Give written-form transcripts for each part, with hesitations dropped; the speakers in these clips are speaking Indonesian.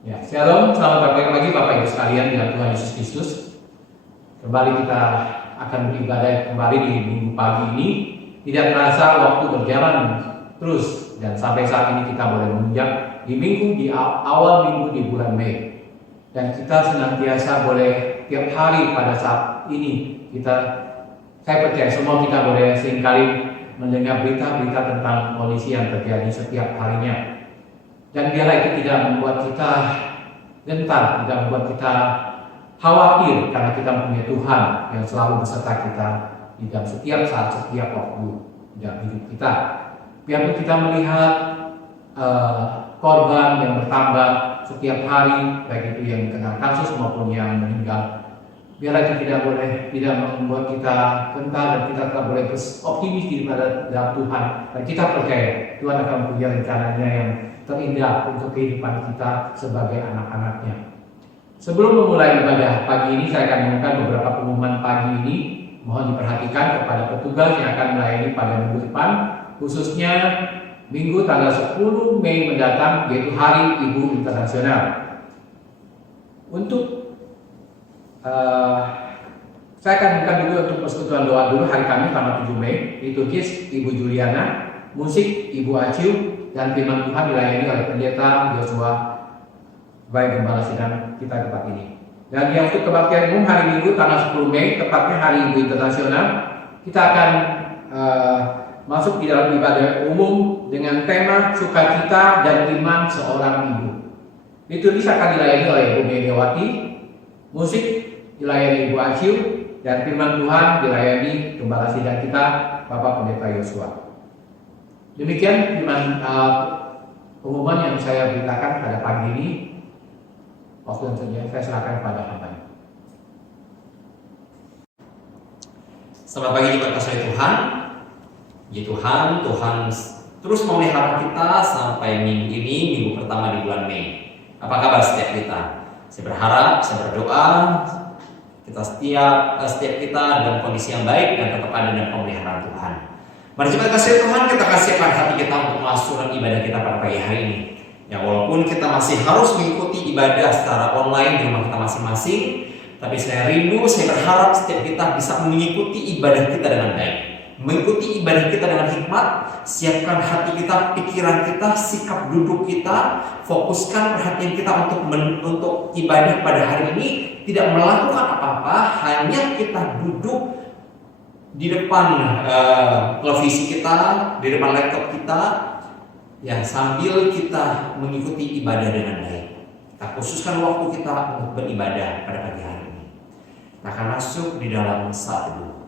Ya, shalom, selamat datang lagi Bapak Ibu sekalian dalam Tuhan Yesus Kristus. Kembali kita akan beribadah kembali di minggu pagi ini. Tidak terasa waktu berjalan terus dan sampai saat ini kita boleh menginjak di awal minggu di bulan Mei. Dan kita senantiasa boleh tiap hari pada saat ini saya percaya semua kita boleh seringkali mendengar berita-berita tentang kondisi yang terjadi setiap harinya. Dan biarlah itu tidak membuat kita gentar, tidak membuat kita khawatir, karena kita mempunyai Tuhan yang selalu beserta kita di dalam setiap saat, setiap waktu dalam hidup kita. Biarpun kita melihat korban yang bertambah setiap hari, baik itu yang kena kasus maupun yang meninggal, biarlah itu tidak membuat kita gentar dan kita tetap boleh optimis di dalam Tuhan. Dan kita percaya Tuhan akan mempunyai rencananya yang terindah untuk kehidupan kita sebagai anak-anaknya. Sebelum memulai ibadah pagi ini, saya akan mengumumkan beberapa pengumuman pagi ini. Mohon diperhatikan kepada petugas yang akan melayani pada minggu depan, khususnya Minggu tanggal 10 Mei mendatang, yaitu Hari Ibu Internasional. Saya akan buka dulu untuk persekutuan doa dulu hari Kamis tanggal 7 Mei, liturgis Ibu Juliana, musik Ibu Aciu, dan firman Tuhan dilayani oleh pendeta Yosua sebagai gembala sidang kita tempat ini. Dan yang untuk kebaktian umum hari Minggu tanggal 10 Mei, tepatnya Hari Ibu Internasional, kita akan masuk di dalam ibadah umum dengan tema sukacita dan iman seorang ibu. Liturgis akan dilayani oleh Ibu Megawati, musik dilayani Ibu Aciu, dan firman Tuhan dilayani gembala sidang kita Bapak Pendeta Yosua. Demikian pengumuman yang saya beritakan pada pagi ini. Waktu yang selanjutnya saya serahkan kepada hamba-Nya. Selamat pagi diberkati Tuhan. Ya Tuhan terus memelihara kita sampai minggu ini, minggu pertama di bulan Mei. Apa kabar setiap kita? Saya berharap, saya berdoa setiap kita dalam kondisi yang baik dan tetap ada dalam pemeliharaan Tuhan. Mari kita kasih Tuhan, kita kasihkan hati kita untuk melaksanakan ibadah kita pada pagi hari ini. Ya walaupun kita masih harus mengikuti ibadah secara online di rumah kita masing-masing, tapi saya berharap setiap kita bisa mengikuti ibadah kita dengan baik, mengikuti ibadah kita dengan hikmat. Siapkan hati kita, pikiran kita, sikap duduk kita, fokuskan perhatian kita untuk ibadah pada hari ini. Tidak melakukan apa-apa, hanya kita duduk di depan televisi kita, di depan laptop kita, yang sambil kita mengikuti ibadah dengan baik, kita khususkan waktu kita untuk beribadah pada pagi hari ini. Kita akan masuk di dalam saat teduh.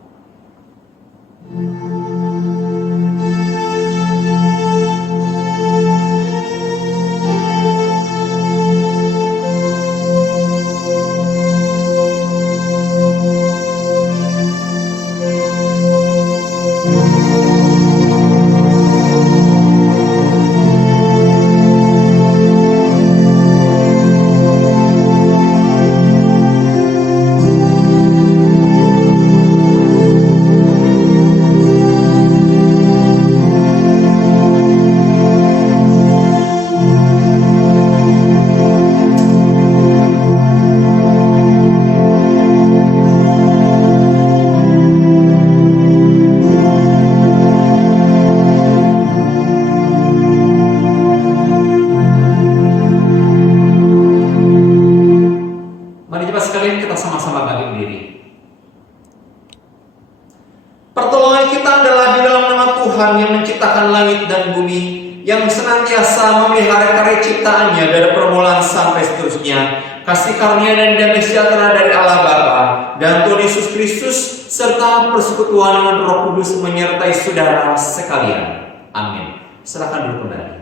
Kasih karunia dan damai sejahtera dari Allah Bapa dan Tuhan Yesus Kristus serta persekutuan dengan Roh Kudus menyertai saudara sekalian. Amin. Silakan duduk kembali.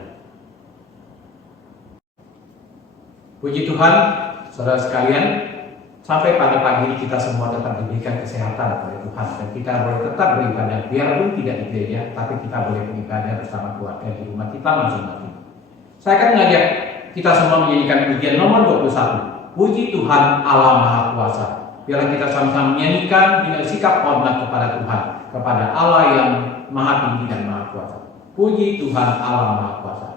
Puji Tuhan, saudara sekalian, sampai pada pagi ini kita semua tetap diberikan kesehatan oleh Tuhan dan kita boleh tetap beribadah biarpun tidak di gereja, tapi kita boleh beribadah bersama keluarga di rumah kita masing-masing. Saya akan mengajak kita semua menyanyikan pujian nomor 21. Puji Tuhan Allah Maha Kuasa. Biarlah kita sama-sama menyanyikan dengan sikap hormat kepada Tuhan, kepada Allah yang Maha Tinggi dan Maha Kuasa. Puji Tuhan Allah Maha Kuasa.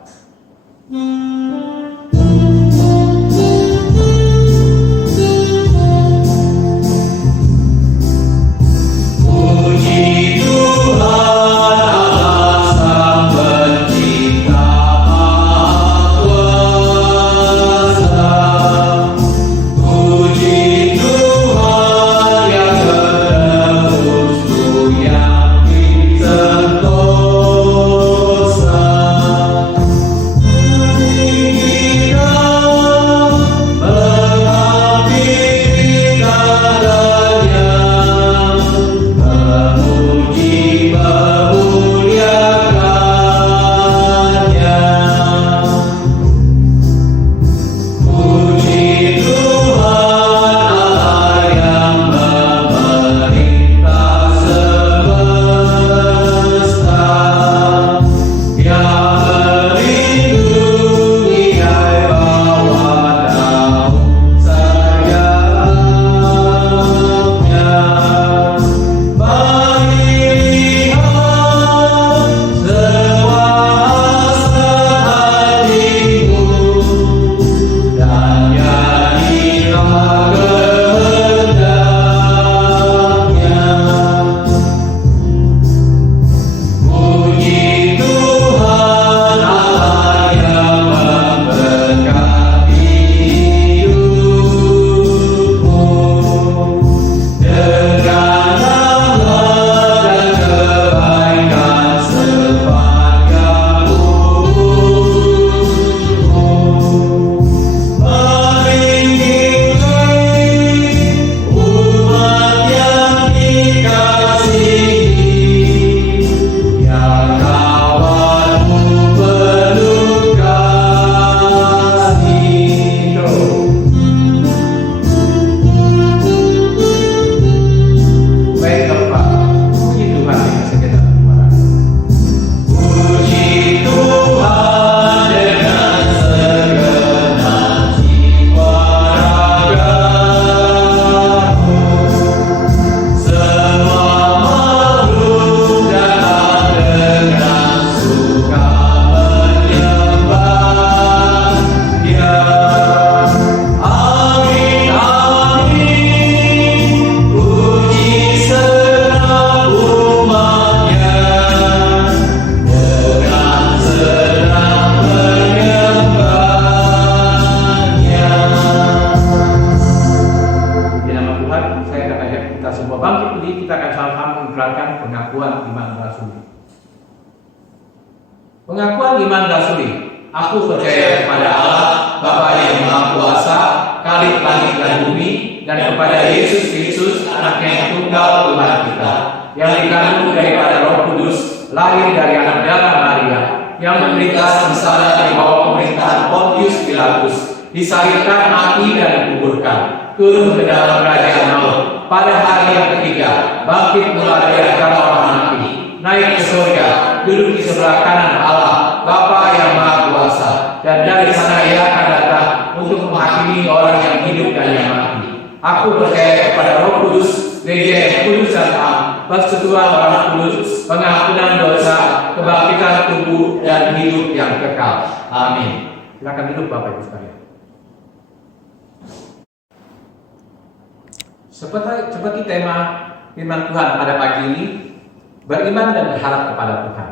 Pengakuan iman rasuli. Aku percaya kepada Allah, Bapa yang Maha Kuasa, Khalik langit dan bumi, dan kepada Yesus Kristus, Anaknya yang tunggal Tuhan kita, yang dikandung daripada Roh Kudus, lahir dari anak darah Maria, yang menderita sengsara di bawah pemerintahan Pontius Pilatus, disalibkan, mati dan dikuburkan, turun ke dalam kerajaan maut, pada hari yang ketiga bangkit pula dari antara orang mati, naik ke surga, duduk di sebelah kanan Allah, Bapa yang Maha Kuasa, dan dari sana Ia akan datang untuk menghakimi orang yang hidup dan yang mati. Aku percaya kepada Roh Kudus, gereja yang kudus dan am, persekutuan orang kudus, pengampunan dosa, kebangkitan tubuh, dan hidup yang kekal. Amin. Silakan duduk Bapak Ibu sekalian. Seperti tema firman Tuhan pada pagi ini, beriman dan berharap kepada Tuhan.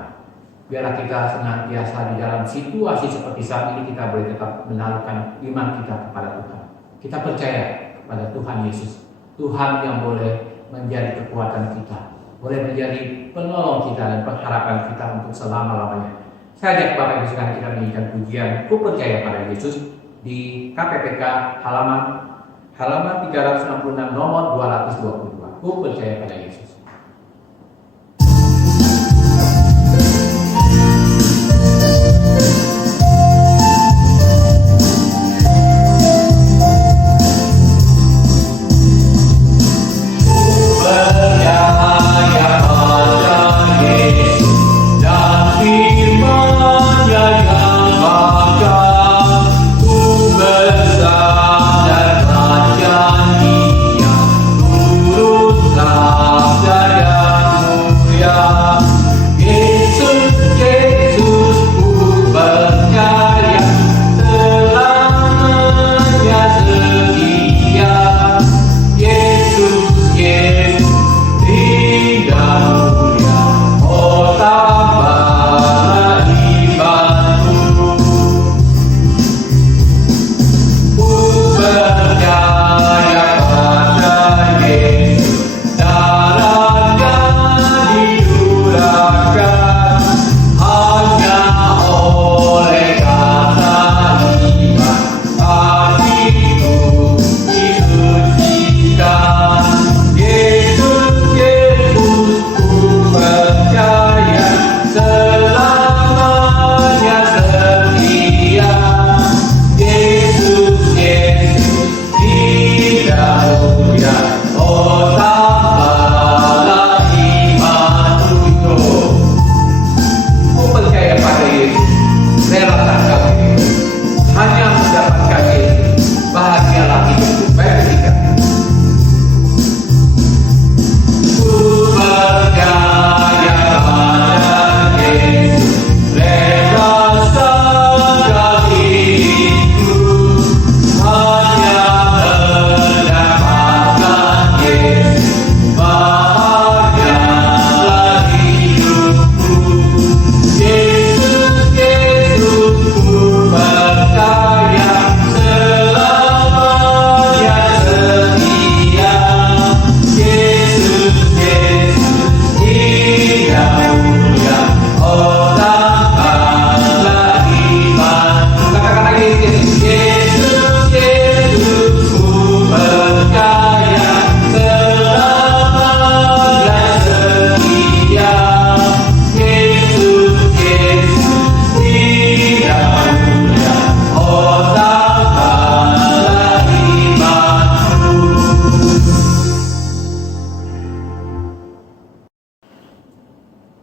Biarlah kita senantiasa di dalam situasi seperti saat ini kita boleh tetap menaruhkan iman kita kepada Tuhan. Kita percaya kepada Tuhan Yesus, Tuhan yang boleh menjadi kekuatan kita, boleh menjadi penolong kita dan pengharapan kita untuk selama-lamanya. Saya ajak Bapak Ibu sekalian kita menyanyikan pujian Ku Percaya pada Yesus di KPPK halaman 366 nomor 222. Ku percaya pada Yesus.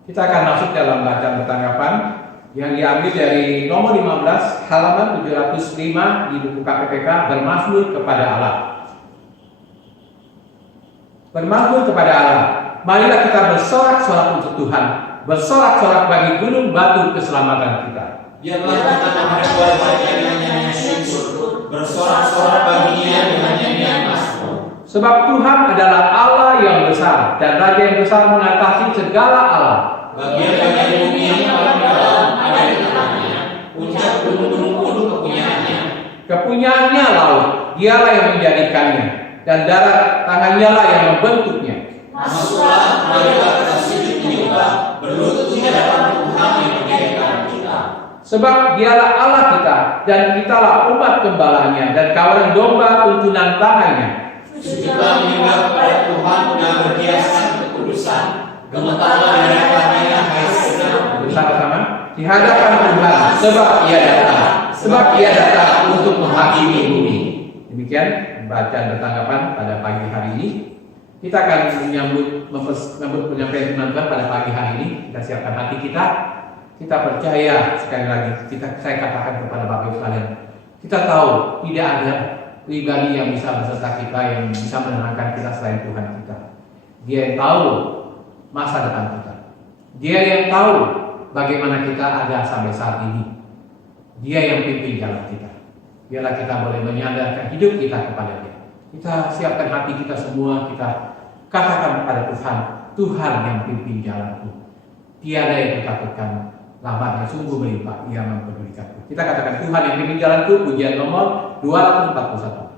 Kita akan masuk dalam bacaan bertanggapan yang diambil dari nomor 15 halaman 705 di buku KPPK, Bermazmur kepada Allah. Bermazmur kepada Allah. Marilah kita bersorak-sorak untuk Tuhan, bersorak-sorak bagi gunung batu keselamatan kita. Biarlah kita menghadap wajah-Nya dengan nyanyian syukur, bersorak-sorak baginya dengan nyanyian mazmur. Sebab Tuhan adalah Allah yang besar, dan Raja yang besar mengatasi segala Allah. Bagian-bagian bumi yang paling dalam ada di tangannya, puncak gunung-gunung pun kepunyaannya. Kepunyaannya laut, Dialah yang menjadikannya, dan darat tangannya lah yang membentuknya. Masuklah, marilah kita sujud menyembah, berlutut di hadapan Tuhan yang menjadikan kita. Sebab dialah Allah kita, dan kitalah umat gembalanya, dan kawanan domba tuntunan tangannya. Sujudlah menyembah kepada Tuhan yang berhiaskan kekudusan. Gemetarlah di hadapannya, hai segenap bumi. Sama-sama. Di hadapan Tuhan, sebab Ia datang. Sebab Ia datang untuk menghakimi bumi. Demikian bacaan bertanggapan pada pagi hari ini. Kita akan menyambut penyampaian firman Tuhan pada pagi hari ini. Kita siapkan hati kita. Kita percaya, sekali lagi, saya katakan kepada Bapak Ibu sekalian, kita tahu tidak ada pribadi yang bisa beserta kita, yang bisa menenangkan kita selain Tuhan kita. Dia yang tahu masa depan kita. Dia yang tahu bagaimana kita ada sampai saat ini. Dia yang pimpin jalan kita. Biarlah kita boleh menyandarkan hidup kita kepada Dia. Kita siapkan hati kita semua, kita katakan kepada Tuhan, Tuhan yang pimpin jalanku. Tiada yang kutakutkan, rahmat-Nya sungguh melimpah, Ia mempedulikanku. Kita katakan, Tuhan yang pimpin jalanku, pujian nomor 241.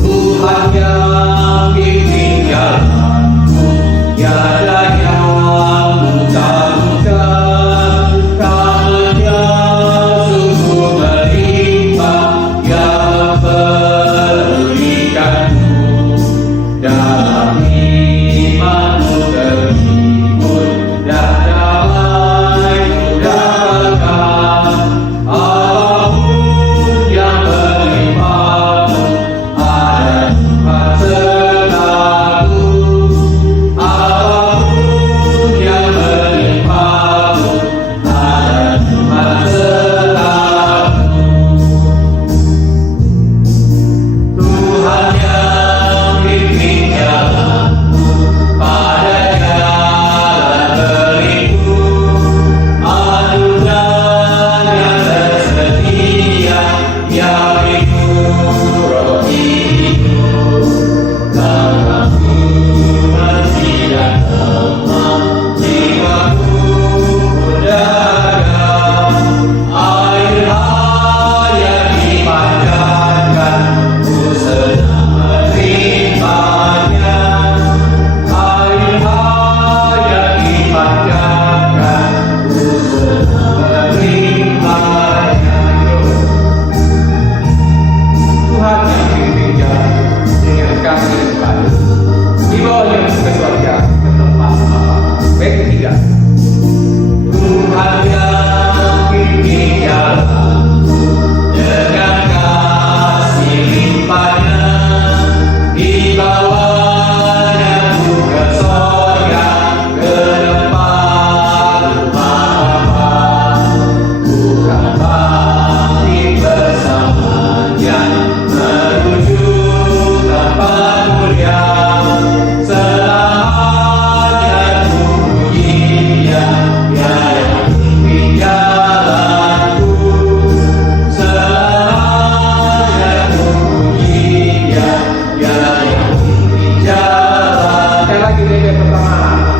Tuhan yang pimpin jalanku, tiada yang kutakutkan, rahmat-Nya sungguh melimpah, Ia mempedulikanku. Dalam imanmu terhibur dan damai ku dapatkan, apapun yang menimpamu, ada Tuhan sertaku. Apapun yang menimpamu, ada Tuhan sertaku. Tuhan yang pimpin jalanku, pada jalan berlimpah, anugerah yang tersedia, Ia beriku roti hidup. Tanganku bersih dan lemah, jiwaku berdaga, air hayat dipanjatkan, ku senang melimpahnya. Air hayat dipanjatkan, ku senang melimpahnya. Tuhan yang pimpin jalan dengan kasih Tuhan, dibawanya ke surga, ke tempat Bapa. Baik ketiga. Tuhan yang pimpin jalanku, dengan kasih limpahnya, dibawanya ku ke surga, ke tempat Bapa. Bukan bangkit bersamanya, menuju tempat mulia. Selamanya ku puji Dia, Dia yang pimpin jalanku. Selamanya ku puji Dia, Dia yang pimpin jalan. Sekali lagi yang pertama.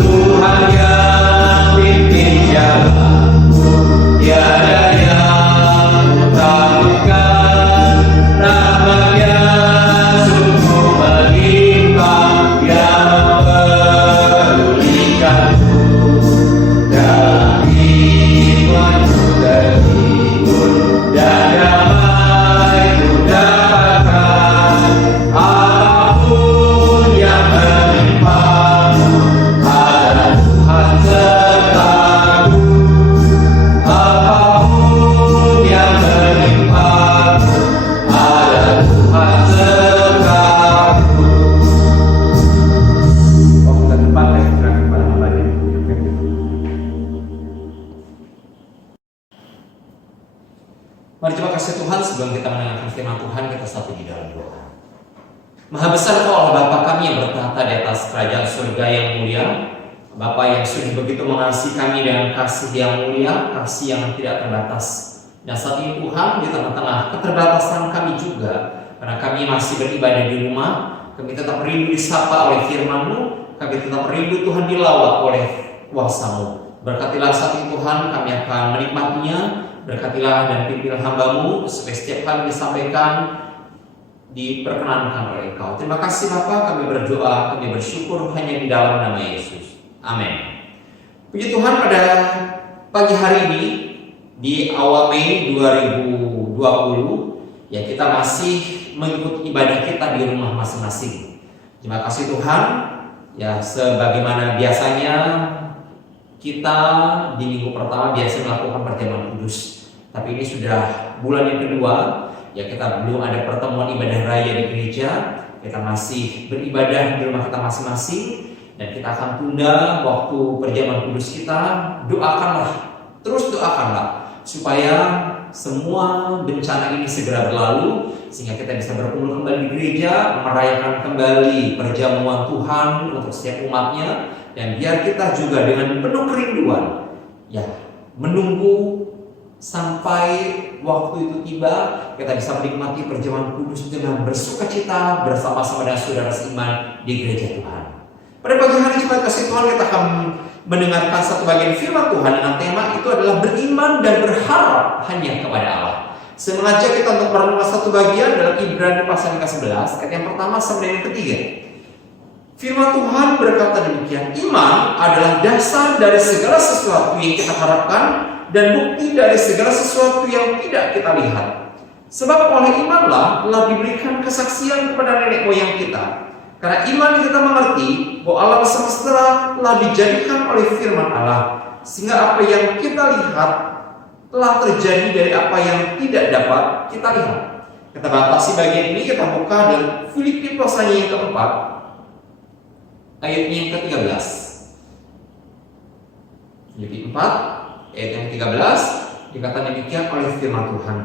Tuhan yang pimpin jalanku, tiada yang kutakutkan, rahmat-Nya sungguh melimpah, Ia mempedulikanku. Dalam imanku terhibur dan damai ku dapatkan, apapun yang menimpamu, ada Tuhan sertaku. Apapun yang menimpamu, ada Tuhan sertaku. Waktu dan tempat saya serahkan kepada hamba-Nya. Mari coba kasih Tuhan sebelum kita mendengarkan firman Tuhan, kita satu di dalam doa. Maha besar Kau Allah Bapa kami yang bertahta di atas kerajaan surga yang mulia. Bapa yang sudah begitu mengasihi kami dengan kasih yang mulia, kasih yang tidak terbatas. Dan saat ini Tuhan, di tengah-tengah keterbatasan kami juga, karena kami masih beribadah di rumah, kami tetap rindu disapa oleh firman-Mu, kami tetap rindu Tuhan dilawat oleh kuasa-Mu. Berkatilah saat ini Tuhan, kami akan menikmatinya, berkatilah dan pimpin hamba-Mu supaya setiap kali disampaikan diperkenankan oleh Engkau. Terima kasih Bapa, kami berdoa, kami bersyukur hanya di dalam nama Yesus. Amin. Puji Tuhan, pada pagi hari ini di awal Mei 2020 ya kita masih mengikuti ibadah kita di rumah masing-masing. Terima kasih Tuhan. Ya, sebagaimana biasanya kita di minggu pertama biasa melakukan perjamuan kudus. Tapi ini sudah bulan yang kedua, ya kita belum ada pertemuan ibadah raya di gereja. Kita masih beribadah di rumah kita masing-masing, dan kita akan tunda waktu perjamuan kudus kita. Terus doakanlah supaya semua bencana ini segera berlalu, sehingga kita bisa berkumpul kembali di gereja, merayakan kembali perjamuan Tuhan untuk setiap umatnya. Dan biar kita juga dengan penuh kerinduan ya menunggu sampai waktu itu tiba, kita bisa menikmati perjamuan kudus dengan bersukacita bersama-sama dengan saudara seiman di gereja Tuhan. Pada pagi hari Jumat kasih Tuhan, kita akan mendengarkan satu bagian firman Tuhan dengan tema itu adalah beriman dan berharap hanya kepada Allah. Saya mengajak kita untuk merenungkan satu bagian dalam Ibrani pasal ke-11 ayat yang pertama sampai yang ketiga. Firman Tuhan berkata demikian, iman adalah dasar dari segala sesuatu yang kita harapkan dan bukti dari segala sesuatu yang tidak kita lihat. Sebab oleh imanlah telah diberikan kesaksian kepada nenek moyang kita. Karena iman kita mengerti bahwa alam semesta telah dijadikan oleh firman Allah, sehingga apa yang kita lihat telah terjadi dari apa yang tidak dapat kita lihat. Kita batasi bagian ini, kita buka dan Filipi pasalnya yang keempat, ayatnya yang ke-13. Filipi 4 ayat yang 13 dikatakan demikian oleh firman Tuhan.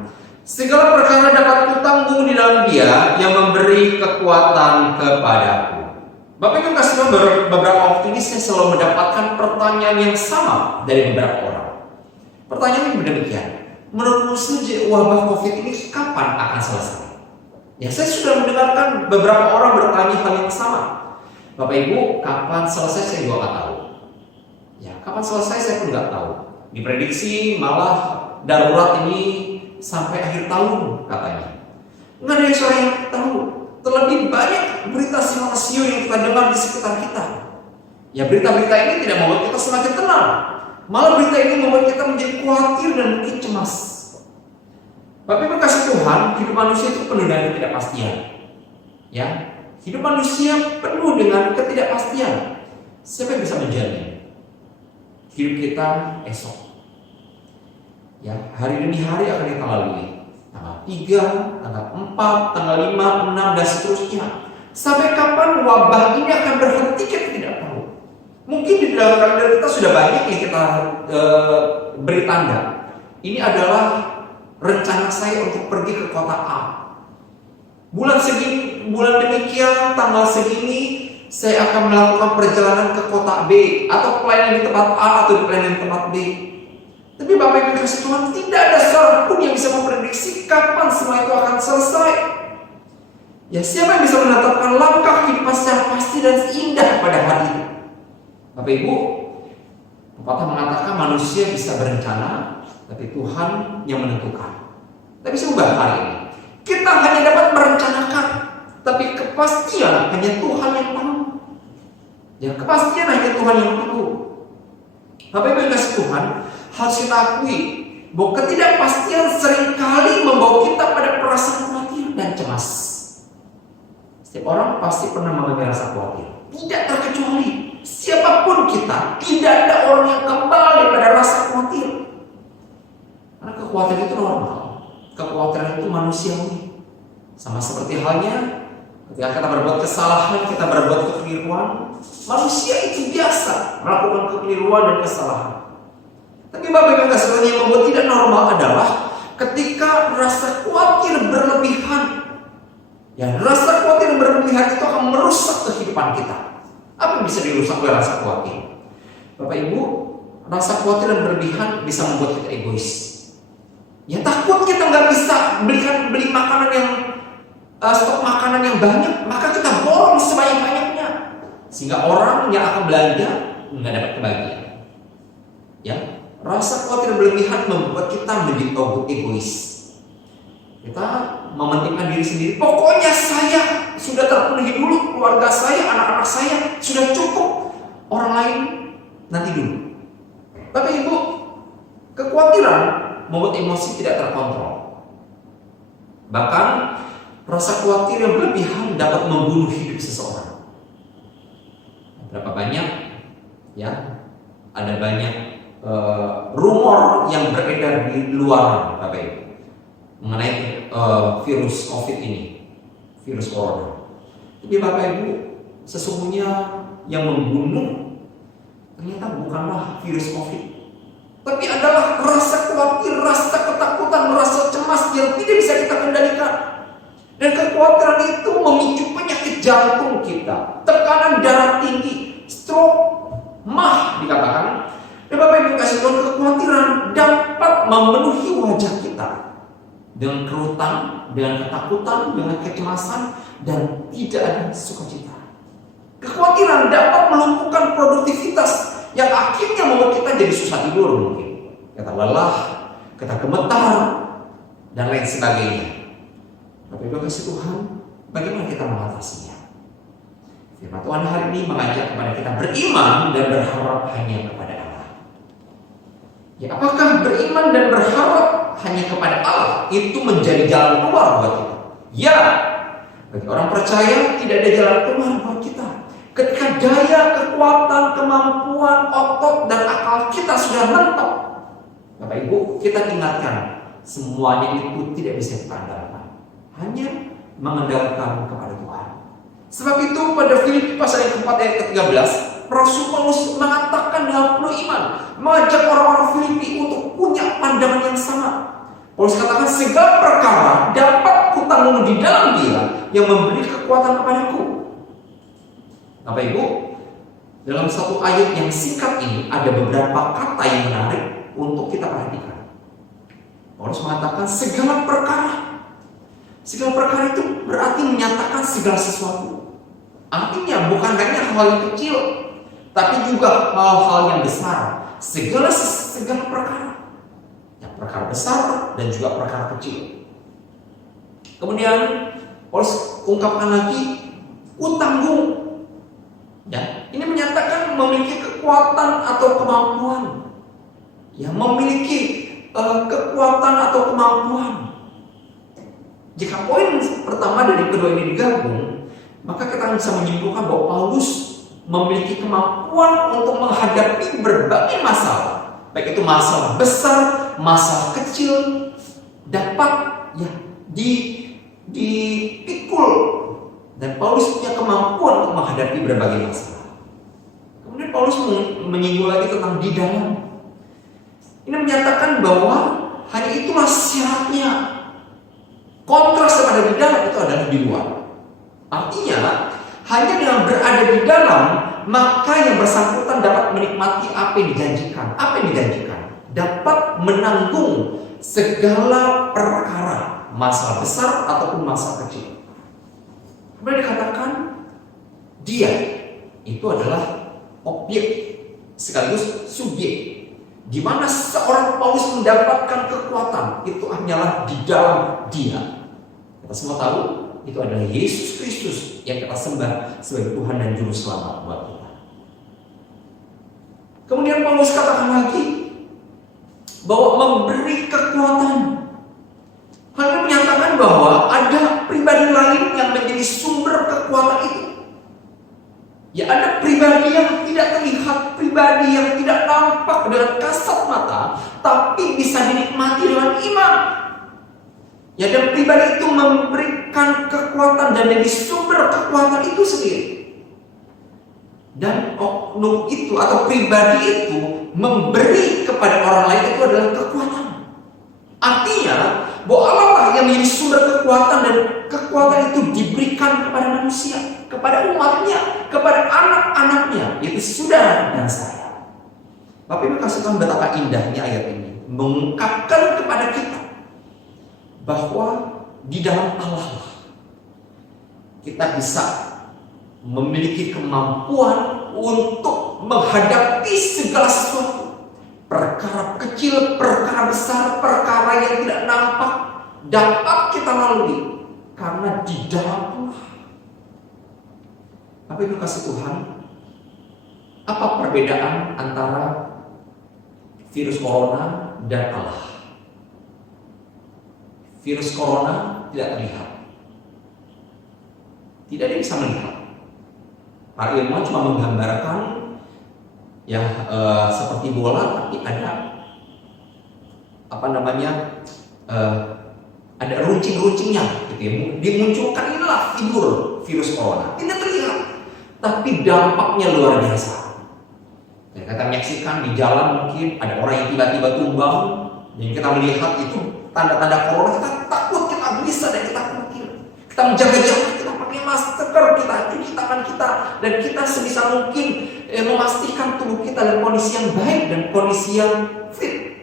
Segala perkara dapat kutanggung di dalam Dia yang memberi kekuatan kepadaku. Bapak Ibu kasih Tuhan, beberapa waktu ini saya selalu mendapatkan pertanyaan yang sama dari beberapa orang. Pertanyaannya demikian, menurut saja wabah COVID ini kapan akan selesai? Ya, saya sudah mendengarkan beberapa orang bertanya hal yang sama. Bapak Ibu, kapan selesai saya juga nggak tahu. Ya, kapan selesai saya pun nggak tahu. Diprediksi malah darurat ini sampai akhir tahun katanya. Nggak ada seorang yang tahu. Terlebih banyak berita siang-siang yang kita dengar di sekitar kita. Ya, berita-berita ini tidak membuat kita semakin tenang. Malah berita ini membuat kita menjadi khawatir dan mungkin cemas. Bapak Ibu kasih Tuhan, hidup manusia itu penuh dengan ketidakpastian. Ya, hidup manusia penuh dengan ketidakpastian. Siapa yang bisa menjamin hidup kita esok? Ya, hari demi hari akan kita lalui. Tanggal 3, tanggal 4, tanggal 5, 6, dan seterusnya. Sampai kapan wabah ini akan berhenti kita tidak tahu. Mungkin di dalam kalender kita sudah banyak yang kita beri tanda. Ini adalah rencana saya untuk pergi ke kota A. Bulan segini, bulan demikian, tanggal segini, saya akan melakukan perjalanan ke kota B, atau pelayanan di tempat A atau pelayanan di tempat B. Tapi Bapak Ibu kasih Tuhan, tidak ada seorang pun yang bisa memprediksi kapan semua itu akan selesai. Ya, siapa yang bisa menetapkan langkah kehidupan secara pasti dan indah pada hari itu? Bapak Ibu, pepatah mengatakan manusia bisa berencana, tapi Tuhan yang menentukan. Tapi semoga hari ini kita hanya dapat merencanakan, tapi kepastian hanya Tuhan yang tahu. Ya, kepastian hanya Tuhan yang tahu. Bapak Ibu kasih Tuhan, harus kita akui bahwa ketidakpastian seringkali membawa kita pada perasaan khawatir dan cemas. Setiap orang pasti pernah mengalami rasa khawatir. Tidak terkecuali siapapun kita, tidak ada orang yang kebal daripada rasa khawatir. Karena kekhawatiran itu normal. Kekhawatiran itu manusiawi. Sama seperti halnya ketika kita berbuat kesalahan, kita berbuat kekeliruan. Manusia itu biasa melakukan kekeliruan dan kesalahan. Tapi Bapak Ibu kasih yang membuat tidak normal adalah ketika rasa khawatir berlebihan. Ya, rasa khawatir berlebihan itu akan merusak kehidupan kita. Apa yang bisa dirusak oleh rasa khawatir? Bapak Ibu, rasa khawatir dan berlebihan bisa membuat kita egois. Ya, takut kita nggak bisa beli makanan yang stok makanan yang banyak, maka kita borong sebanyak-banyaknya, sehingga orang yang akan belanja nggak dapat kebahagiaan. Ya, Rasa khawatir berlebihan membuat kita menjadi egois. Kita mementingkan diri sendiri. Pokoknya saya sudah terpenuhi dulu, keluarga saya, anak-anak saya sudah cukup. Orang lain nanti dulu. Bapak Ibu, kekhawatiran membuat emosi tidak terkontrol. Bahkan rasa khawatir yang berlebihan dapat membunuh hidup seseorang. Berapa banyak ya? Ada banyak rumor yang beredar di luar, Bapak Ibu, mengenai virus COVID ini, virus corona. Tapi Bapak Ibu, sesungguhnya yang membunuh ternyata bukanlah virus COVID, tapi adalah rasa khawatir, rasa ketakutan, rasa cemas yang tidak bisa kita kendalikan. Dan kekhawatiran itu memicu penyakit jantung kita, tekanan darah tinggi, stroke, mah dikatakan. Dan Bapak Ibu kasih tahu, kekhawatiran dapat memenuhi wajah kita dengan kerutan, dengan ketakutan, dengan kecemasan, dan tidak ada sukacita. Kekhawatiran dapat melumpuhkan produktivitas yang akhirnya membuat kita jadi susah tidur mungkin. Kita lelah, kita gemetar, dan lain sebagainya. Tapi Bapak kasih Tuhan, bagaimana kita mengatasinya? Firman Tuhan hari ini mengajak kepada kita beriman dan berharap hanya kepada Allah. Ya, apakah beriman dan berharap hanya kepada Allah itu menjadi jalan keluar buat kita? Ya, bagi orang percaya tidak ada jalan keluar buat kita. Ketika daya, kekuatan, kemampuan, otot, dan akal kita sudah mentok, Bapak Ibu, kita ingatkan, semuanya itu tidak bisa kita andalkan. Hanya mengandalkan kepada Tuhan. Sebab itu pada Filipi pasal yang keempat ayat ke-13, Rasul Paulus mengatakan dengan penuh iman, mengajak orang-orang Filipi untuk punya pandangan yang sama. Paulus katakan, segala perkara dapat kutanggung di dalam Dia yang memberi kekuatan kepadaku. Bapak Ibu, dalam satu ayat yang singkat ini ada beberapa kata yang menarik untuk kita perhatikan. Paulus mengatakan segala perkara. Segala perkara itu berarti menyatakan segala sesuatu. Artinya bukan hanya hal yang kecil, tapi juga hal-hal yang besar. Segala perkara. Ya, perkara besar dan juga perkara kecil. Kemudian Paulus ungkapkan lagi, kutanggung. Ya, ini menyatakan memiliki kekuatan atau kemampuan. Ya, memiliki kekuatan atau kemampuan. Jika poin pertama dari kedua ini digabung, maka kita akan bisa menyimpulkan bahwa Paulus memiliki kemampuan untuk menghadapi berbagai masalah, baik itu masalah besar, masalah kecil, dapat ya dipikul, dan Paulus punya kemampuan untuk menghadapi berbagai masalah. Kemudian Paulus menyinggung lagi tentang di dalam. Ini menyatakan bahwa hanya itulah syaratnya. Kontras kepada di dalam itu adalah di luar. Artinya hanya dengan berada di dalam, maka yang bersangkutan dapat menikmati apa yang dijanjikan. Apa yang dijanjikan? Dapat menanggung segala perkara, masalah besar ataupun masalah kecil. Kemudian dikatakan dia itu adalah objek sekaligus subjek, di mana seorang Paulus mendapatkan kekuatan itu hanyalah di dalam Dia. Kita semua tahu itu adalah Yesus Kristus yang kita sembah sebagai Tuhan dan Juru Selamat buat kita. Kemudian Paulus katakan lagi bahwa memberi kekuatan. Hal ini menyatakan bahwa ada pribadi lain yang menjadi sumber kekuatan itu. Ya, ada pribadi yang tidak terlihat, pribadi yang tidak nampak dengan kasat mata, tapi bisa dinikmati dengan iman. Ya, dan pribadi itu memberikan kekuatan dan menjadi sumber kekuatan itu sendiri. Dan oknum itu atau pribadi itu memberi kepada orang lain itu adalah kekuatan. Artinya bahwa Allah lah yang menjadi sumber kekuatan, dan kekuatan itu diberikan kepada manusia, kepada umatnya, kepada anak-anaknya, yaitu saudara dan saya. Bapak Ibu kasih Tuhan, betapa indahnya ayat ini mengungkapkan kepada kita bahwa di dalam Allah kita bisa memiliki kemampuan untuk menghadapi segala sesuatu. perkara kecil, perkara besar, perkara yang tidak nampak dapat kita lalui karena di dalam Allah. Apa itu kasih Tuhan? Apa perbedaan antara virus corona dan Allah? Virus corona tidak terlihat, tidak ada yang bisa melihat. Para ilmuwan cuma menggambarkan ya seperti bola, tapi ada ada runcing-runcingnya, gitu ya. Dimunculkan, inilah figur virus corona. Tidak terlihat, tapi dampaknya luar biasa. Dan kita menyaksikan di jalan mungkin ada orang yang tiba-tiba tumbang, dan kita melihat itu tanda-tanda corona. Kita takut, kita gelisah, dan kita khawatir. Kita menjaga jarak, kita pakai masker, kita cuci tangan kita, dan kita sebisa mungkin memastikan tubuh kita dalam kondisi yang baik dan kondisi yang fit.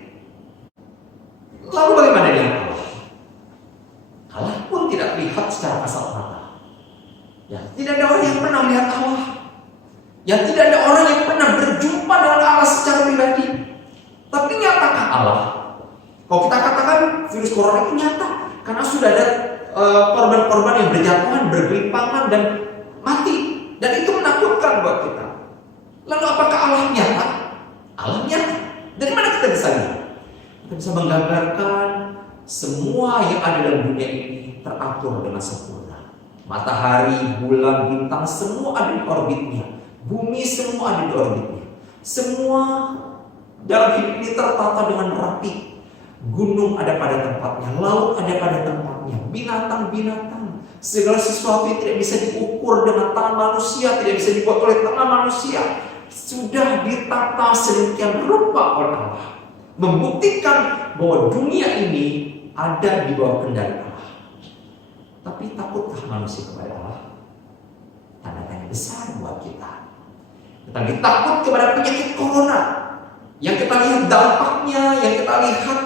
Lalu bagaimana dengan Allah? Allah pun tidak terlihat secara kasat mata. Ya, tidak ada orang yang pernah melihat Allah. Ya, tidak ada orang yang pernah berjumpa dengan Allah secara pribadi. Tapi nyatakah Allah? Kalau kita katakan virus corona itu nyata, karena sudah ada korban-korban yang berjatuhan, bergelimpangan dan mati, dan itu menakutkan buat kita. Lalu apakah Allah nyata? Allah nyata. Dari mana kita bisa lihat? Kita bisa menggambarkan semua yang ada dalam dunia ini teratur dengan sempurna. Matahari, bulan, bintang, semua ada di orbitnya. Bumi semua ada di orbitnya. Semua dalam hidup ini tertata dengan rapi. Gunung ada pada tempatnya, laut ada pada tempatnya, binatang-binatang, segala sesuatu yang tidak bisa diukur dengan tangan manusia, tidak bisa dibuat oleh tangan manusia, sudah ditata sedemikian rupa oleh Allah, membuktikan bahwa dunia ini ada di bawah kendali Allah. Tapi takutkah manusia kepada Allah? Tanda tanya besar buat kita. Kita takut kepada penyakit corona yang kita lihat dampaknya, yang kita lihat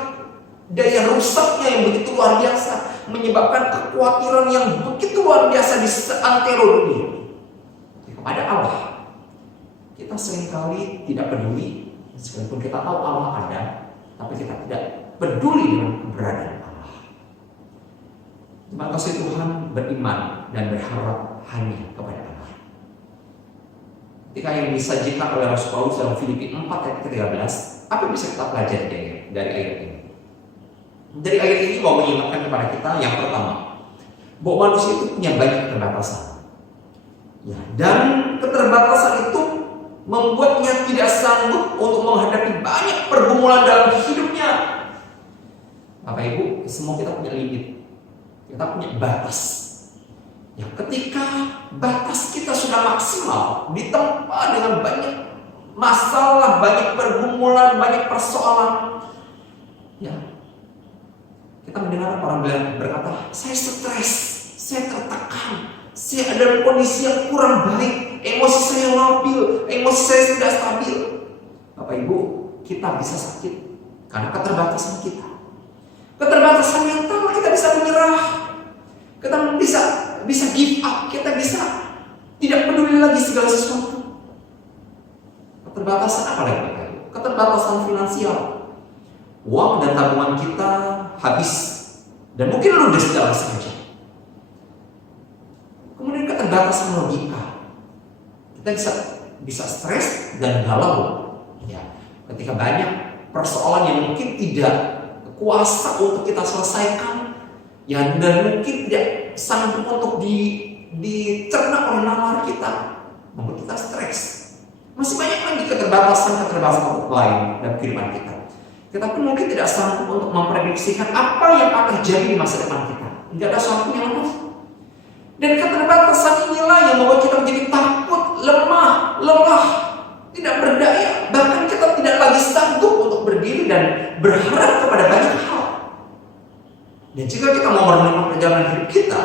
daya rusaknya yang begitu luar biasa, menyebabkan kekhawatiran yang begitu luar biasa di seantero dunia. Kepada Allah kita seringkali tidak peduli, sekalipun kita tahu Allah ada, tapi kita tidak peduli dengan keberadaan Allah. Terima kasih Tuhan, beriman dan berharap hanya kepada Allah. Ketika yang disajikan oleh Rasul Paulus dalam Filipi 4 ayat 13, apa yang bisa kita pelajari dari ayat ini? Dari ayat ini mau mengingatkan kepada kita yang pertama, bahwa manusia itu punya banyak keterbatasan. Ya, dan keterbatasan itu membuatnya tidak sanggup untuk menghadapi banyak pergumulan dalam hidupnya. Bapak Ibu, semua kita punya limit. Kita punya batas. Ya, ketika batas kita sudah maksimal, ditempa dengan banyak masalah, banyak pergumulan, banyak persoalan, ya, kita mendengar orang berkata, saya stres, saya tertekan, saya ada kondisi yang kurang baik, emosi saya labil, emosi saya tidak stabil. Bapak Ibu, kita bisa sakit karena keterbatasan kita. Keterbatasan mental, kita bisa menyerah, kita bisa give up, kita bisa tidak peduli lagi segala sesuatu. Keterbatasan apa lagi Bapak Ibu? Keterbatasan finansial. Uang dan tabungan kita habis dan mungkin ludes dalam sekejap. Kemudian keterbatasan logika, kita bisa stres dan galau. Ya, ketika banyak persoalan yang mungkin tidak kuasa untuk kita selesaikan, ya, dan mungkin tidak sanggup untuk dicerna oleh nalar kita, membuat kita stres. Masih banyak lagi keterbatasan lain dalam kehidupan kita. Kita pun mungkin tidak sanggup untuk memprediksikan apa yang akan terjadi di masa depan kita. Tidak ada sesuatu yang lepas. Dan keterbatasan inilah yang membuat kita menjadi takut, lemah, lelah, tidak berdaya. Bahkan kita tidak lagi sanggup untuk berdiri dan berharap kepada banyak hal. Dan jika kita mau merenungkan perjalanan hidup kita,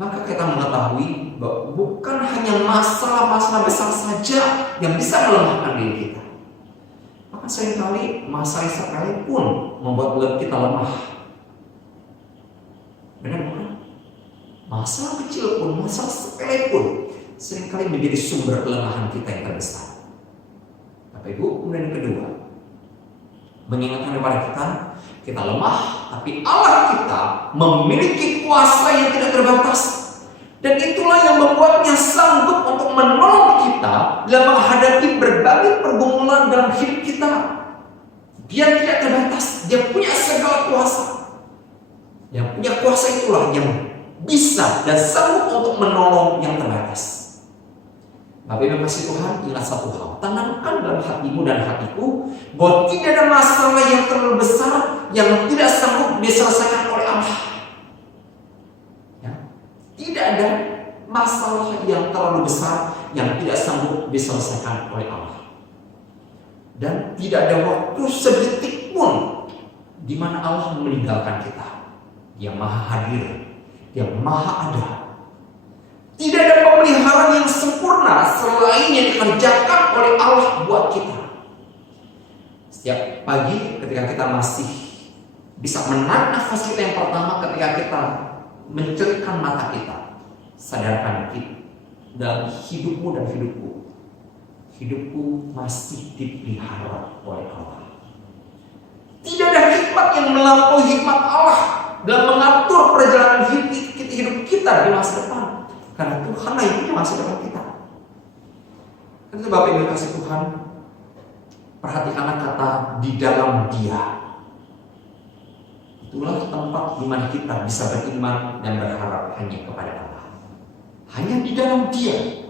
maka kita mengetahui bahwa bukan hanya masalah-masalah besar saja yang bisa melemahkan diri kita. Maka seringkali masalah sepele pun membuat kita lemah. Benar bukan? Masalah kecil pun, masalah sepele pun seringkali menjadi sumber kelemahan kita yang terbesar. Bapak Ibu, kemudian yang kedua, mengingatkan kepada kita lemah, tapi Allah kita memiliki kuasa yang tidak terbatas. Dan itulah yang membuatnya sanggup untuk menolong kita dalam menghadapi berbagai pergumulan dalam hidup kita. Dia tidak terbatas, dia punya segala kuasa. Yang punya kuasa itulah yang bisa dan sanggup untuk menolong yang terbatas. Bapak Ibu kasih Tuhan, ingat satu hal, tanamkan dalam hatimu dan hatiku bahwa tidak ada masalah yang terlalu besar yang tidak sanggup diselesaikan oleh Allah. Ya. Tidak ada masalah yang terlalu besar yang tidak sanggup diselesaikan oleh Allah. Dan tidak ada waktu sedetik pun di mana Allah meninggalkan kita. Dia Maha Hadir, Dia Maha Ada. Tidak ada pemeliharaan yang sempurna selain yang dikerjakan oleh Allah buat kita. Setiap pagi ketika kita masih bisa menarik nafas kita yang pertama, ketika kita mencelupkan mata kita, sadarkan kita dalam hidupmu dan hidupku masih dipelihara oleh Allah. Tidak ada hikmat yang melampaui hikmat Allah dalam mengatur perjalanan hidup kita di masa depan. Karena Tuhan lah yang punya masa depan kita. Karena itu Bapak Ibu kasih Tuhan, perhatikanlah kata di dalam Dia. Itulah tempat di mana kita bisa beriman dan berharap hanya kepada Allah. Hanya di dalam Dia.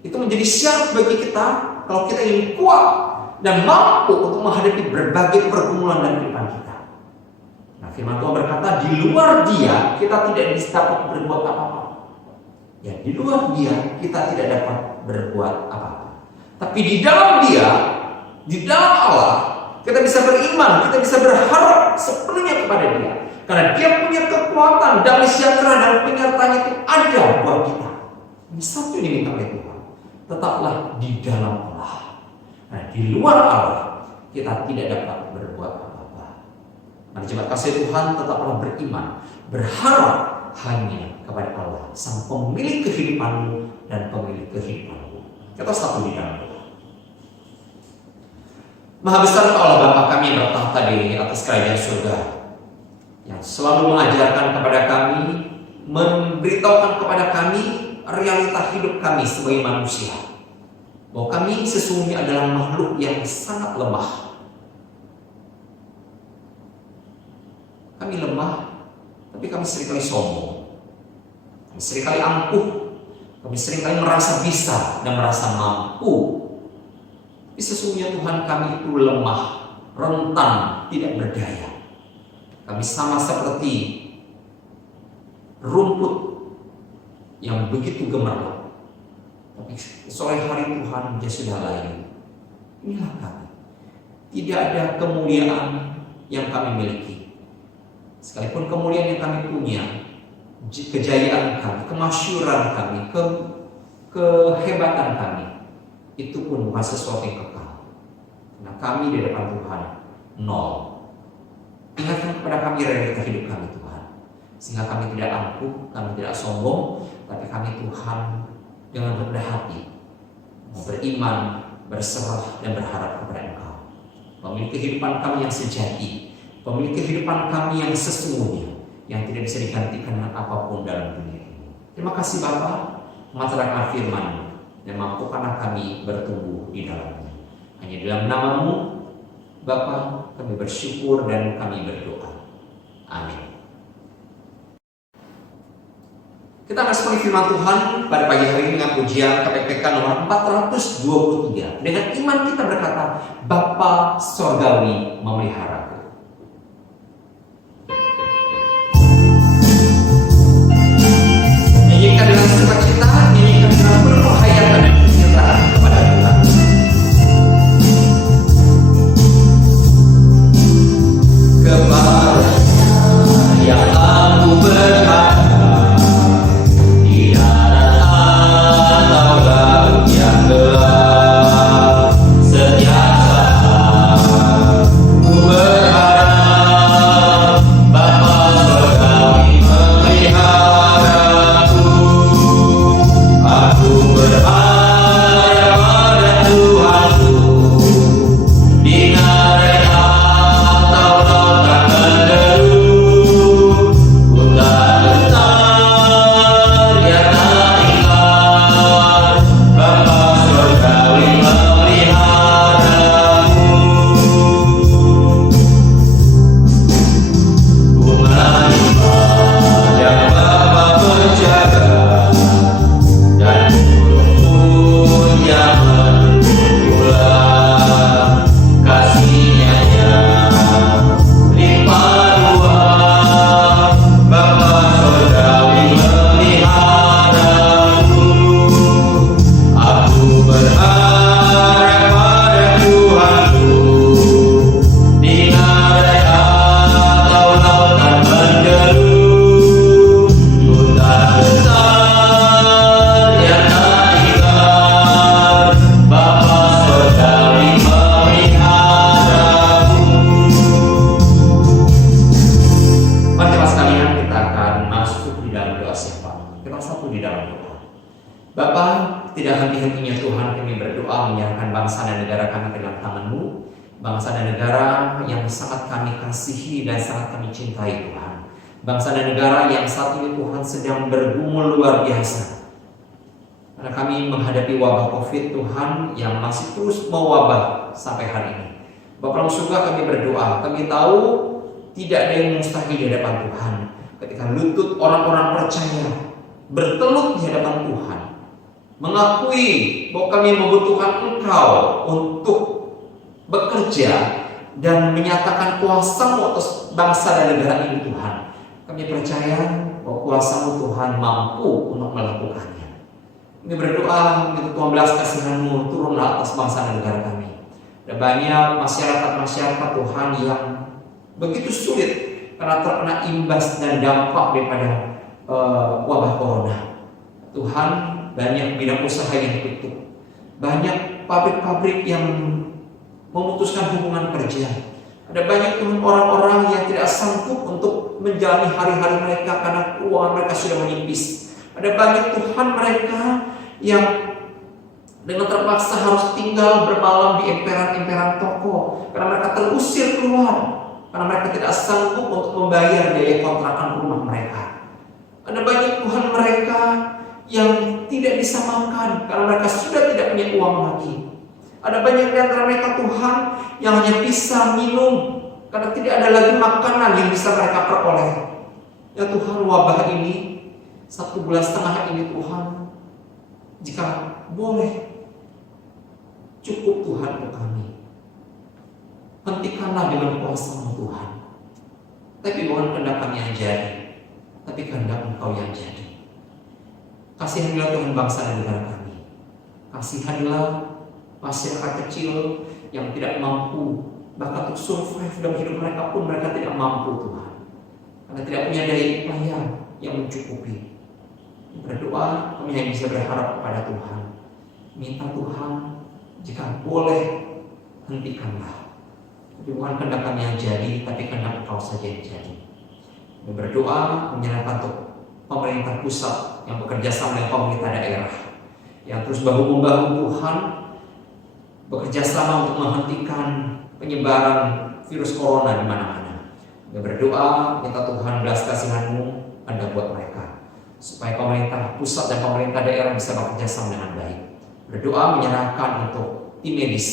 Itu menjadi syarat bagi kita kalau kita ingin kuat dan mampu untuk menghadapi berbagai pergumulan dalam kehidupan kita. Nah, firman Tuhan berkata, di luar Dia kita tidak dapat berbuat apa-apa. Ya, di luar Dia kita tidak dapat berbuat apa-apa. Tapi di dalam Dia, di dalam Allah, kita bisa beriman, kita bisa berharap sepenuhnya kepada Dia. Karena Dia punya kekuatan, damai sejahtera dan penyertaan itu ada buat kita. Ini satu yang diminta oleh Tuhan. Tetaplah di dalam Allah. Nah, di luar Allah kita tidak dapat berbuat apa-apa. Mari jemaat kasih Tuhan, tetaplah beriman, berharap hanya kepada Allah, Sang pemilik kehidupanmu dan pemilik kehidupanmu. Kita satu di dalam doa. Maha besar Allah Bapa kami yang bertahta di atas kerajaan surga, yang selalu mengajarkan kepada kami, memberitahukan kepada kami realita hidup kami sebagai manusia, bahwa kami sesungguhnya adalah makhluk yang sangat lemah. Kami lemah, tapi kami seringkali sombong, kami seringkali angkuh, kami seringkali merasa bisa dan merasa mampu. Tapi sesungguhnya Tuhan kami itu lemah, rentan, tidak berdaya. Kami sama seperti rumput yang begitu gemerlap. Tapi sore hari Tuhan dia sudah lain. Inilah kami. Tidak ada kemuliaan yang kami miliki. Sekalipun kemuliaan yang kami punya, kejayaan kami, kemasyuran kami, kehebatan kami, itu pun bukan sesuatu yang kekal. Karena kami di depan Tuhan nol. Ingatkan kepada kami realita hidup kami Tuhan, sehingga kami tidak angkuh, kami tidak sombong, tapi kami Tuhan dengan rendah hati mau beriman, berserah dan berharap kepada Engkau, pemilik kehidupan kami yang sejati, pemilik kehidupan kami yang sesungguhnya, yang tidak bisa digantikan dengan apapun dalam dunia ini. Terima kasih Bapa, mengajarkan firman dan mampukanlah kami bertumbuh di dalamnya. Hanya dalam nama-Mu Bapa kami bersyukur dan kami berdoa. Amin. Kita akan sepenuhi firman Tuhan pada pagi hari ini dengan pujian KPPK nomor 423. Dengan iman kita berkata, Bapa Sorgawi memeliharaku. Nyanyikan dengan sukacita, nyanyikan dengan penuh penghayatan dan kecintaan kepada Tuhan. Kepada yang aku berharap, setiap saat ku berharap. sehati-hatinya Tuhan kami berdoa menyerahkan bangsa dan negara kami ke dalam tangan-Mu. Bangsa dan negara yang sangat kami kasihi dan sangat kami cintai Tuhan. Bangsa dan negara yang saat ini Tuhan sedang bergumul luar biasa. Karena kami menghadapi wabah COVID Tuhan yang masih terus mewabah sampai hari ini. Bapa dalam surga, kami berdoa, kami tahu tidak ada yang mustahil di hadapan Tuhan. Ketika lutut orang-orang percaya bertelut di hadapan Tuhan, mengakui bahwa kami membutuhkan Engkau untuk bekerja dan menyatakan kuasa-Mu atas bangsa dan negara ini Tuhan. Kami percaya bahwa kuasa-Mu Tuhan mampu untuk melakukannya. Kami berdoa, minta Tuhan belas kasihan-Mu turunlah atas bangsa dan negara kami. Ada banyak masyarakat Tuhan yang begitu sulit karena terkena imbas dan dampak daripada wabah corona. Tuhan, banyak bidang usaha yang tutup, banyak pabrik-pabrik yang memutuskan hubungan kerja. Ada banyak Tuhan orang-orang yang tidak sanggup untuk menjalani hari-hari mereka karena keuangan mereka sudah menipis. Ada banyak Tuhan mereka yang dengan terpaksa harus tinggal bermalam di emperan-emperan toko karena mereka terusir keluar, karena mereka tidak sanggup untuk membayar biaya kontrakan rumah mereka. Ada banyak Tuhan mereka yang tidak bisa makan karena mereka sudah tidak punya uang lagi. Ada banyak di antara mereka Tuhan yang hanya bisa minum karena tidak ada lagi makanan yang bisa mereka peroleh. Ya Tuhan, wabah ini 1,5 bulan ini Tuhan, jika boleh, cukup Tuhan untuk kami. Hentikanlah dengan kuasa-Mu Tuhan. Tapi bukan kehendak kami yang jadi, tapi kehendak Engkau yang jadi. Kasihanilah Tuhan bangsa dan negara kami. Kasihanilah masyarakat kecil yang tidak mampu, bahkan untuk survive dalam hidup mereka pun mereka tidak mampu Tuhan, karena tidak punya daya upaya yang mencukupi. Berdoa, kami hanya bisa berharap kepada Tuhan. Minta Tuhan, jika boleh, hentikanlah. Tapi bukan kehendak kami yang jadi, tapi kehendak Engkau saja yang jadi. Kami berdoa menyerahkan untuk pemerintah pusat yang bekerja sama dengan pemerintah daerah, yang terus bahu-membahu Tuhan, bekerja sama untuk menghentikan penyebaran virus corona di mana-mana. Kami berdoa, minta Tuhan belas kasihan-Mu ada buat mereka, supaya pemerintah pusat dan pemerintah daerah bisa bekerja sama dengan baik. Berdoa menyerahkan untuk tim medis,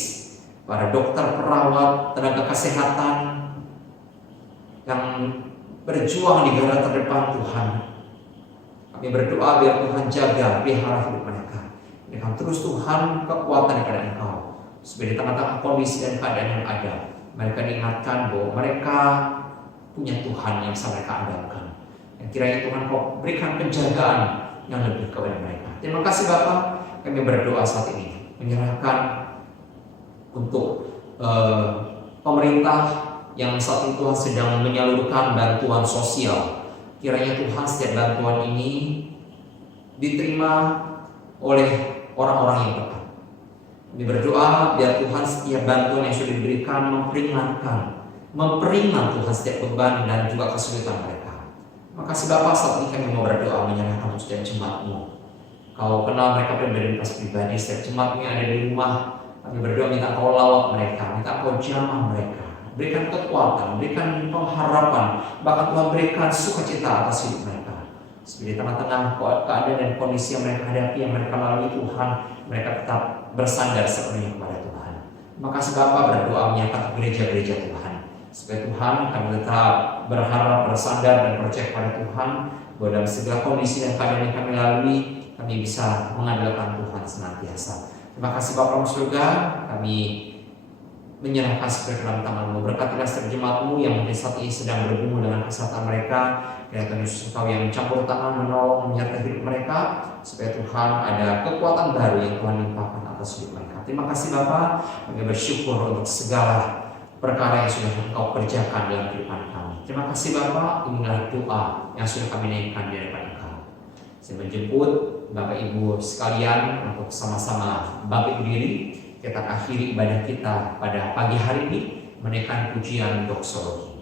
para dokter, perawat, tenaga kesehatan yang berjuang di garda terdepan Tuhan. Kami berdoa biar Tuhan jaga, pelihara hidup mereka. Berikan terus Tuhan kekuatan kepada Engkau, supaya di tengah-tengah kondisi dan keadaan yang ada, mereka diingatkan bahwa mereka punya Tuhan yang bisa mereka andalkan. Yang kiranya Tuhan Kau berikan penjagaan yang lebih kepada mereka. Terima kasih Bapa, kami berdoa saat ini menyerahkan untuk pemerintah yang saat ini Tuhan sedang menyalurkan bantuan sosial. Kiranya Tuhan setiap bantuan ini diterima oleh orang-orang yang tepat. Kami berdoa biar Tuhan setiap bantuan yang sudah diberikan memperingan Tuhan setiap beban dan juga kesulitan mereka. Makasih Bapa, saat ini kami mau berdoa menyerahkan setiap jemaat-Mu. Kau kenal mereka pribadi, setiap jemaat-Mu yang ada di rumah. Kami berdoa minta Kau lawat mereka, minta Kau jamah mereka, berikan kekuatan, berikan pengharapan, bahkan Tuhan berikan sukacita atas hidup mereka. Di tengah-tengah keadaan dan kondisi yang mereka hadapi, yang mereka lalui Tuhan, mereka tetap bersandar sepenuhnya kepada Tuhan. Makasih Bapa, berdoa menyangka gereja-gereja Tuhan, supaya Tuhan kami tetap berharap, bersandar dan percaya kepada Tuhan, bahwa dalam segala kondisi dan keadaan yang kami lalui, kami bisa mengandalkan Tuhan senantiasa. Terima kasih Bapa di surga, kami menyerahkan sepenuhnya dalam tangan-Mu. Berkatilah setiap jemaat-Mu yang mungkin saat ini sedang bergumul dengan kesehatan mereka. Ya Tuhan Yesus, Engkau yang mencampur tangan, menolong, menyertai hidup mereka, supaya Tuhan ada kekuatan baru yang Tuhan limpahkan atas hidup mereka. Terima kasih Bapa, kami bersyukur untuk segala perkara yang sudah Engkau kerjakan dalam kehidupan kami. Terima kasih Bapa, inilah doa yang sudah kami naikkan di hadapan Engkau. Saya menjemput Bapak Ibu sekalian untuk sama-sama bangkit berdiri. Kita akhiri ibadah kita pada pagi hari ini menaikkan pujian doksologi.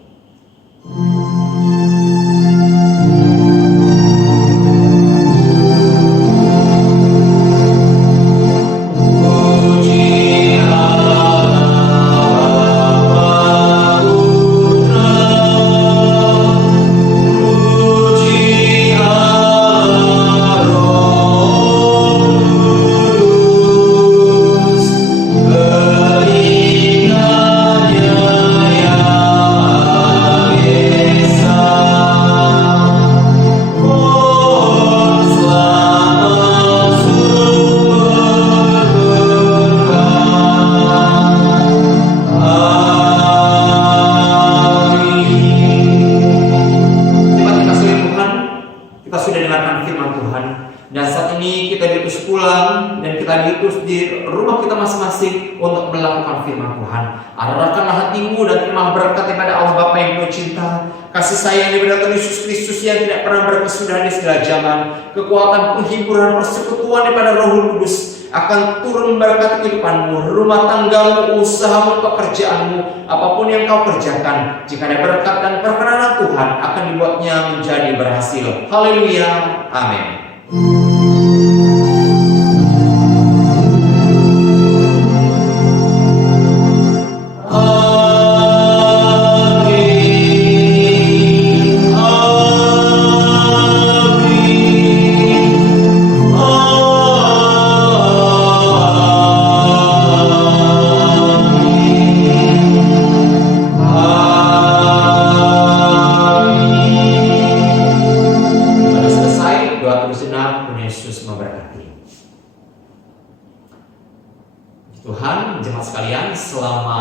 lagi terus di rumah kita masing-masing untuk melakukan firman Tuhan. Arahkanlah hatimu dan terima berkat daripada Allah Bapa yang penuh cinta, kasih sayang daripada Tuhan Yesus Kristus yang tidak pernah berkesudahan di segala zaman, kekuatan penghiburan persekutuan daripada Roh Kudus akan turun berkat kehidupanmu, rumah tanggamu, usahamu, pekerjaanmu, apapun yang kau kerjakan. Jika ada berkat dan perkenanan Tuhan, akan dibuatnya menjadi berhasil. Haleluya, amin. Tuhan, jemaat sekalian, selama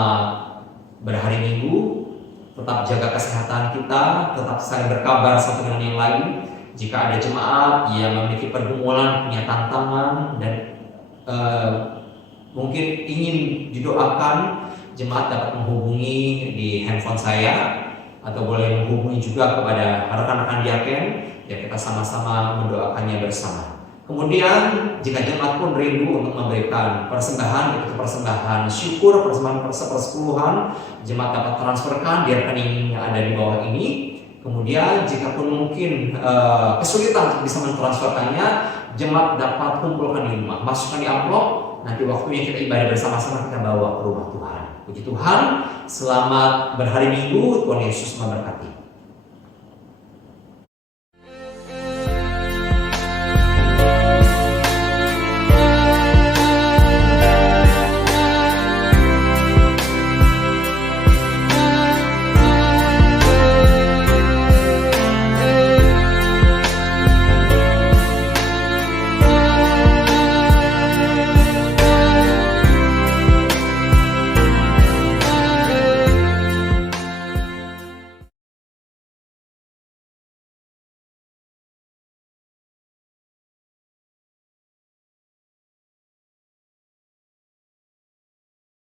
berhari Minggu tetap jaga kesehatan kita, tetap saling berkabar satu dengan yang lain. Jika ada jemaat yang memiliki pergumulan, punya tantangan, dan mungkin ingin didoakan, jemaat dapat menghubungi di handphone saya atau boleh menghubungi juga kepada rekan-rekan diaken, ya kita sama-sama mendoakannya bersama. Kemudian jika jemaat pun rindu untuk memberikan persembahan, itu persembahan syukur, persembahan persepuluhan, jemaat dapat transferkan di rekening yang ada di bawah ini. Kemudian jika pun mungkin kesulitan untuk bisa mentransferkannya, jemaat dapat kumpulkan di rumah, masukkan di amplop. Nanti waktunya kita ibadah bersama-sama, kita bawa ke rumah Tuhan. Puji Tuhan, selamat berhari Minggu, Tuhan Yesus memberkati.